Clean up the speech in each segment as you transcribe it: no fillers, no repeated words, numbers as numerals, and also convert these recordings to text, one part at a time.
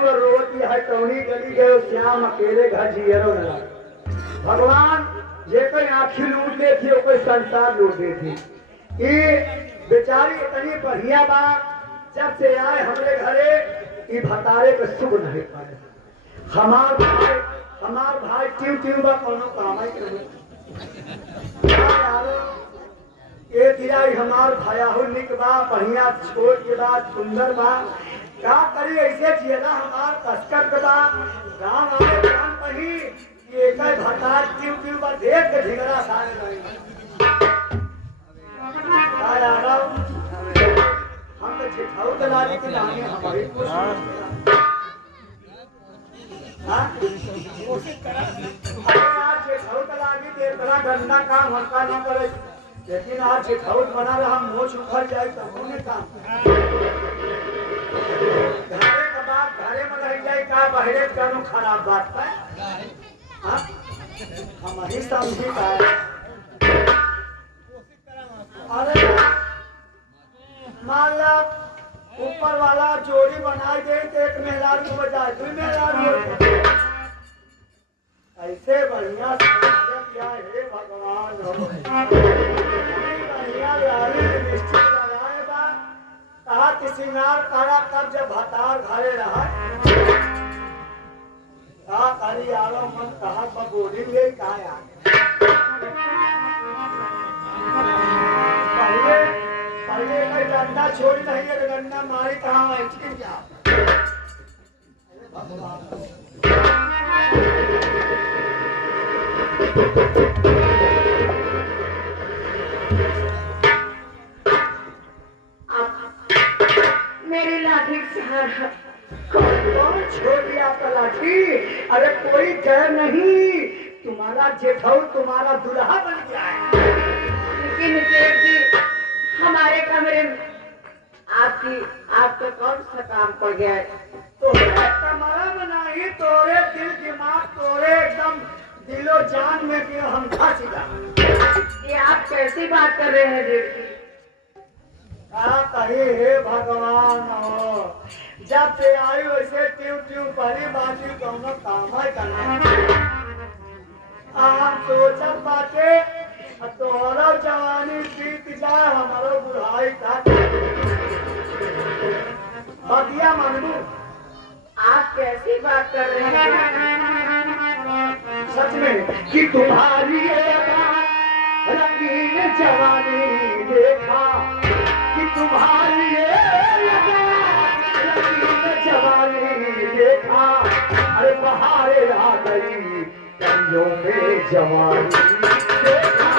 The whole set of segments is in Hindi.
मेहरारू और रोती है टौनी गली गए श्याम अकेले घर जियरो न भगवान जे कोई आँखी लूट ले थी कोई संसार लूट ले थी ये बेचारी इतनी बढ़िया बात जब से आए हमरे घरे ये भतारे को सुख नहीं पाए हमार भाई ट्यू ट्यू बा कोनो काम ही करो ये दिलाई हमार भाया हो निक बा बढ़िया छोट के बाद सुंदर बा का करी ऐसे जियला हमार कसकट के बा गांव आए कान पही ये कई भतार ट्यू ट्यू बा देख के झिगड़ा सारे नहीं का यार हम तो छिठाऊ दलाली के लाने हमारे को हां कोशिश करा अरे आज छिठाऊ दलाली के इतना गंदा काम हमका नहीं करे लेकिन आज छिठाऊ बना रहा हम मोछ उखड़ जाए तब होने काम घरे का बात घरे में रह जाए का बहरे कानू खराब बात है हां हमारी समझी का अरे मान ला ऊपर वाला जोड़ी बनाए दे तो एक मेहरार को बजाए दो मेहरार ऐसे बढ़िया क्या हे भगवान बढ़िया निश्चित लगाए बा कहा कि सिंगार करा तब जब भतार घरे रहा कहा करी आलो मन कहा बबोली ले कहा पहले मैं डंडा छोड़ नहीं है डंडा मारी कहाँ है ठीक क्या मेरी लाठी कौन छोड़ दिया आपका लाठी अरे कोई जय नहीं तुम्हारा जेठाऊ तुम्हारा दुल्हा बन गया है लेकिन देव जी हमारे कमरे में आपका कौन सा काम पड़ गया है तो कमरा में नहीं तोरे दिल दिमाग तोरे एकदम दिलो जान में कि हम फंस गए ये आप कैसी बात कर रहे हैं देव जी कही हे भगवान हो जब से आई वैसे ट्यू ट्यू पहली बाजी दोनों काम है करना आप सोचत बाटे तोहरा जवानी बीत जाए हमारो बुढ़ाई का बदिया मानू आप कैसी बात कर रहे हैं सच में कि तुम्हारी रंगीन जवानी देखा कि तुम्हारी रंगीन जवानी देखा अरे बहारे आ गई कलियों में जवानी देखा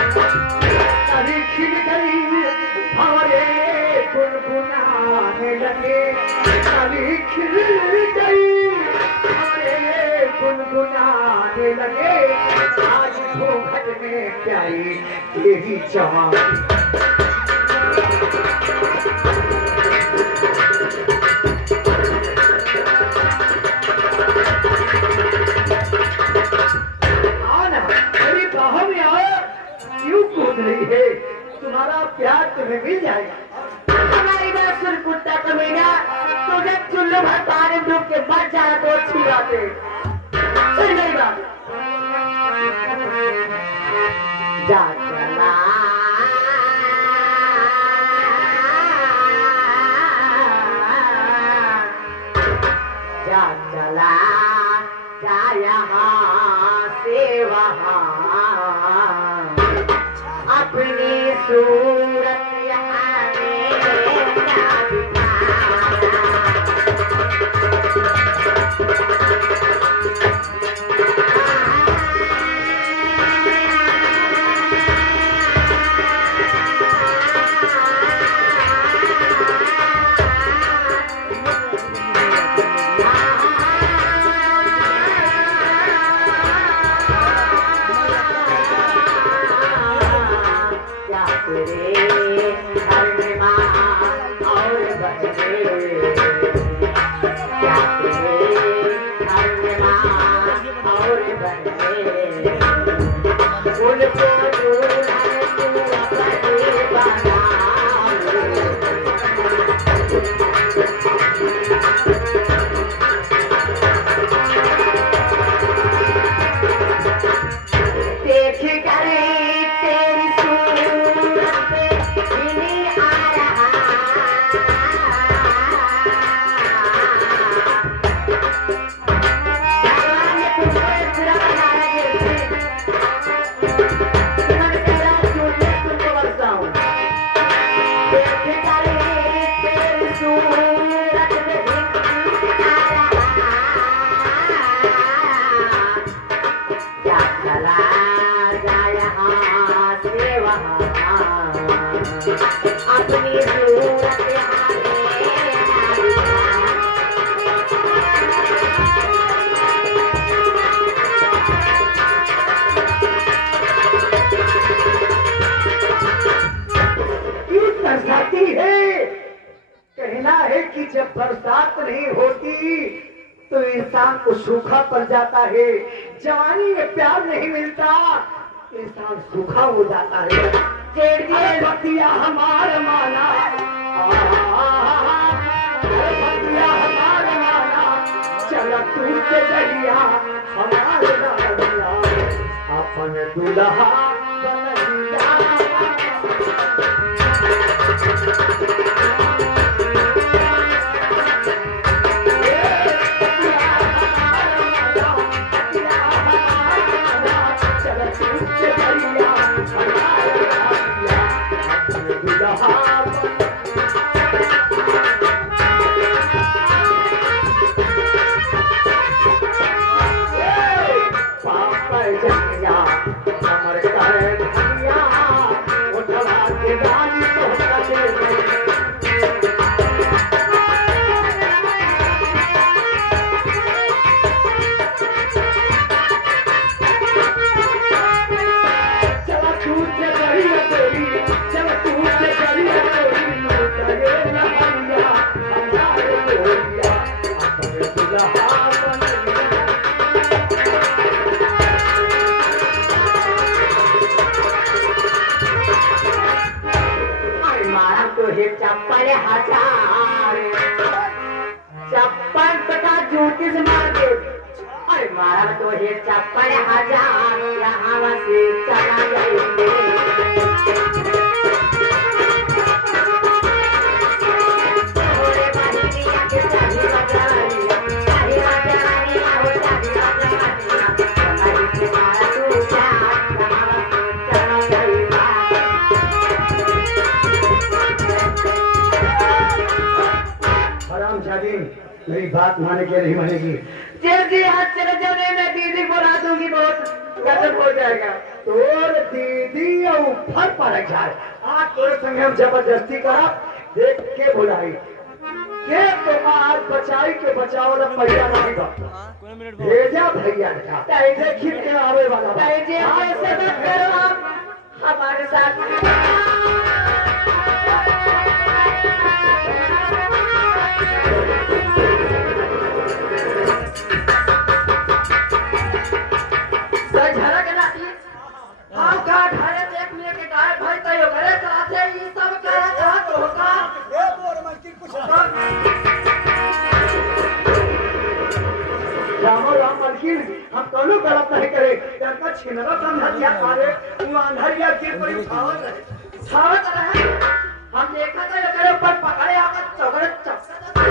कभी खिल गई हमारे गुनगुनाने लगे कभी खिल गई हमारे गुनगुनाने लगे आज घूंघट में प्यारी तेरी जवानी है तुम्हारा प्यार तुम्हें मिल जाएगा हमारी बात सुन कुत्ता कमीना तो जब चुल्लू भर पानी डूब के मर जाए तो अच्छी बात है सुन मेरी बात जा चला जा चला जा यहाँ से वहाँ अपनी सूरत यहाँ में क्या अपनी सूरत बरसाती है। कहना है कि जब बरसात नहीं होती तो इंसान को सूखा पड़ जाता है, जवानी में प्यार नहीं मिलता, इंसान सूखा हो जाता है। बतिया हमार माना, बतिया हमार माना, चल तू के जरिया हमारे नारिया, अपन दुल्हा बनैया। चप्पल हजार चप्पल तथा जूती से मार दे। अरे मारा तो है चप्पल हजार, यहाँ से चला जाएंगे। मेरी बात माने के नहीं मानेगी? जल्दी हाथ चले जाने में दीदी को ला दूंगी, बहुत गजब हो जाएगा। तोर दीदी ऊपर पर जाए, आज तोरे संगे हम जबरदस्ती करा, देख के बुलाई के तो आज बचाई के बचाओ ना पैसा नहीं का भेजा भैया का तैसे खिल के आवे वाला तैसे ऐसे मत करो आप हमारे साथ। रामो राम मलकिन, हम कौनो गलत नहीं करे, करका छिनरा समझा दिया पारे, वो अंधरिया के कोई उठावत रहे। हम देखा था ये ऊपर पकड़े आकर चौगड़ चपका।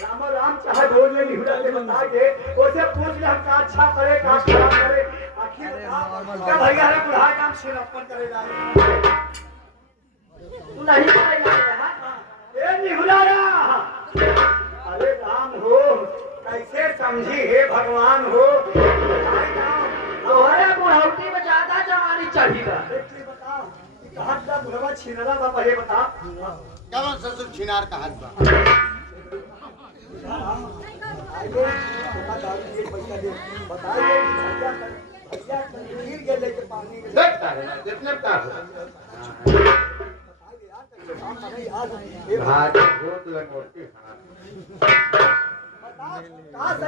रामो राम चाहे बोल ले निहुरा से बता के, उसे पूछ ले हम का अच्छा करे, का खराब करे, आखिर क्या भैया रे बुढ़ा काम सिरपन करे जाए। नहीं करेगा ए निहुरा, अरे राम हो कैसे समझी हे भगवान हो, तोहरे बुढ़ौती में ज्यादा जवानी चाहिए। बता कहाँ का बुढ़वा छिनरा था, पहले बता कौन ससुर छिनार का हाथ बा?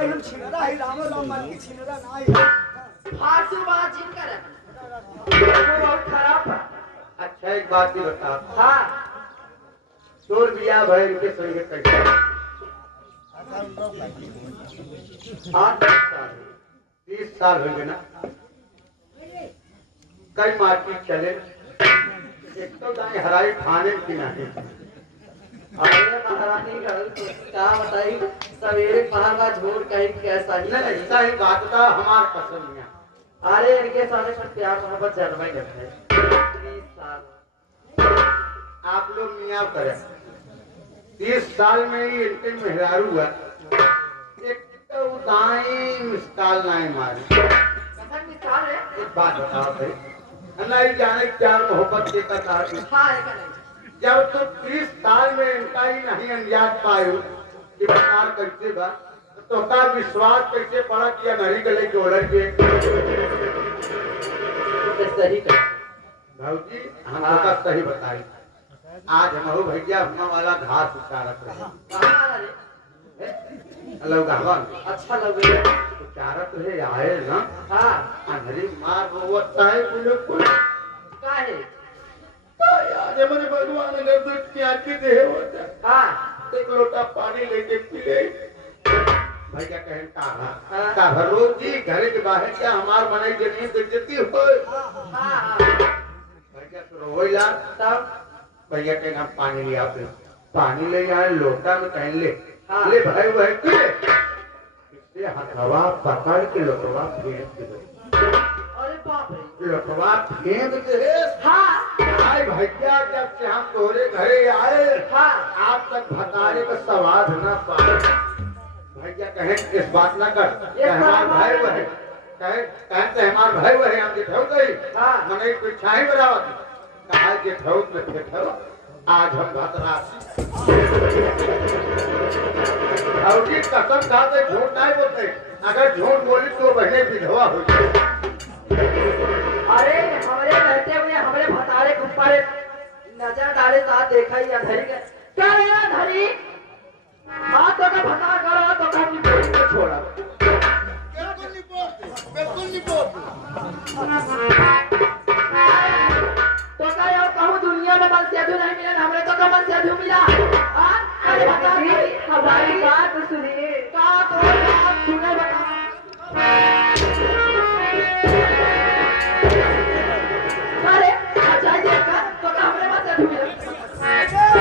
हम छिनरा है, रामो राम मन की छिनरा ना है। फालतू बात जिन कर बहुत खराब है। अच्छा एक बात भी बता, हाँ तोर बिया भैर के संगे कैसे 8 साल 30 साल हो गए ना, कई मार्केट चले, एक तो गाय हराई खाने की नहीं। अरे महारानी क्या बताई, सवेरे पहाड़ा झोर कहीं कैसा ही नहीं ऐसा ही बात था, हमार पसंद है। अरे इनके सारे पर प्यार मोहब्बत जन्मा ही रहता है। 30 साल आप लोग मियाँ करें, 30 साल में ही इनके मेहरारू हुआ, एक तो दाई मिसाल नहीं मारी। कथन मिसाल है। एक बात बताओ भाई, अल्लाह ही जाने क्या मोहब्बत के कथा है। हाँ ये करें। जब तो 30 साल में इनका ही नहीं अंदाज पायो कि बता कैसे बा तो का विश्वास कैसे पड़ा किया घड़ी गले के ओलट के तो सही कर। भाजी हम का सही बताई आज हम भैया अपना वाला घास उतारत रहे कहाँ वाला रे? लोग हवन अच्छा लग रहा है। उतारत रहे आए ना हाँ अंधेरी मार रोवता है बिल्कुल का है? यार मेरे भगवान अगर तो क्या के दे होता हाँ एक लोटा पानी लेके पी ले भैया कहें का रोज जी घर के बाहर क्या हमार बनाई जमीन बेइज्जती हो हाँ भैया तो रोइला तब भैया कहें हम पानी ले आते पानी ले आए लोटा में कहें ले हाँ। ले भाई वह के इससे हथवा पकड़ के लोटवा फेंक दे अरे बाप रे। लोटवा फेंक दे हाँ भाई भैया जब से हम तोरे घरे आए हाँ आज तक भतारे का स्वाद न पाए भैया कहें इस बात न कर ये हमारे भाई वो है कहें हमारे भाई वो है हम के ठेव गई हाँ। मने कोई छाई बरावत कहा के ठेव में ठेव आज हम भतरा और की कसम खाते झूठ नहीं बोलते अगर झूठ बोली तो बहने विधवा हो जाए अरे हमारे रहते हुए हमारे भतारे के ऊपर नजर डाले साथ देखा ही अधरी के क्या रे अधरी हाथ तो का भता करो तो का अपनी बेटी को छोड़ा तो का यार कहूँ दुनिया में बल सेधु नहीं मिले हमरे तो का बल सेधु मिला हाँ अरे बता हमारी बात सुनिए का तो बात सुने बता अरे अच्छा ये का तो का हमरे बात सेधु मिला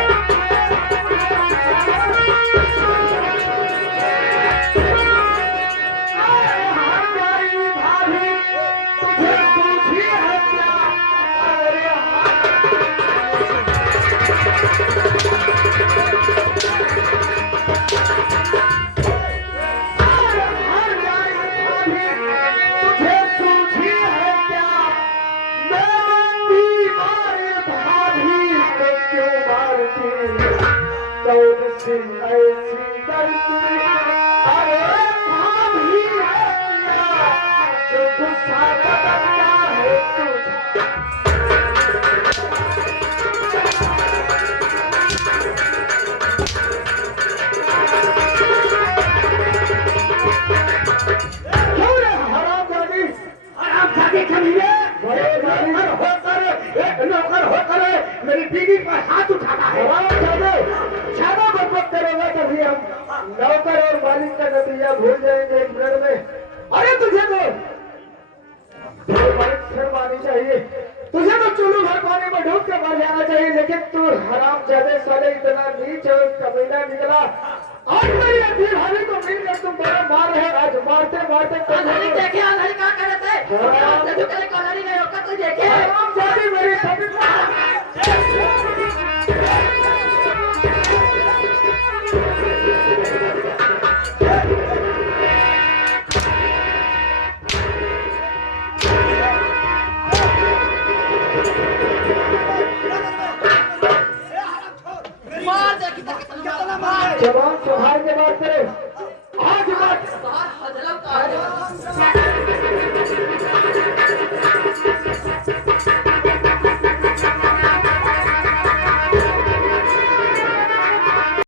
मेरी बीवी पर हाथ उठाना है ज्यादा बकवास करोगे तभी हम नौकर और मालिक का नतीजा भूल जाएंगे एक मिनट में। अरे तुझे तो शर्म आनी चाहिए, तुझे तो चुल्लू भर पानी में डूब के मर जाना चाहिए, लेकिन तू हराम ज्यादा साले इतना नीच और कमीना निकला। आज मेरी अधीर हाली को मिलकर तुम बड़े मार रहे, आज मारते मारते देखे क्या करे थे? नहीं होकर तो देखे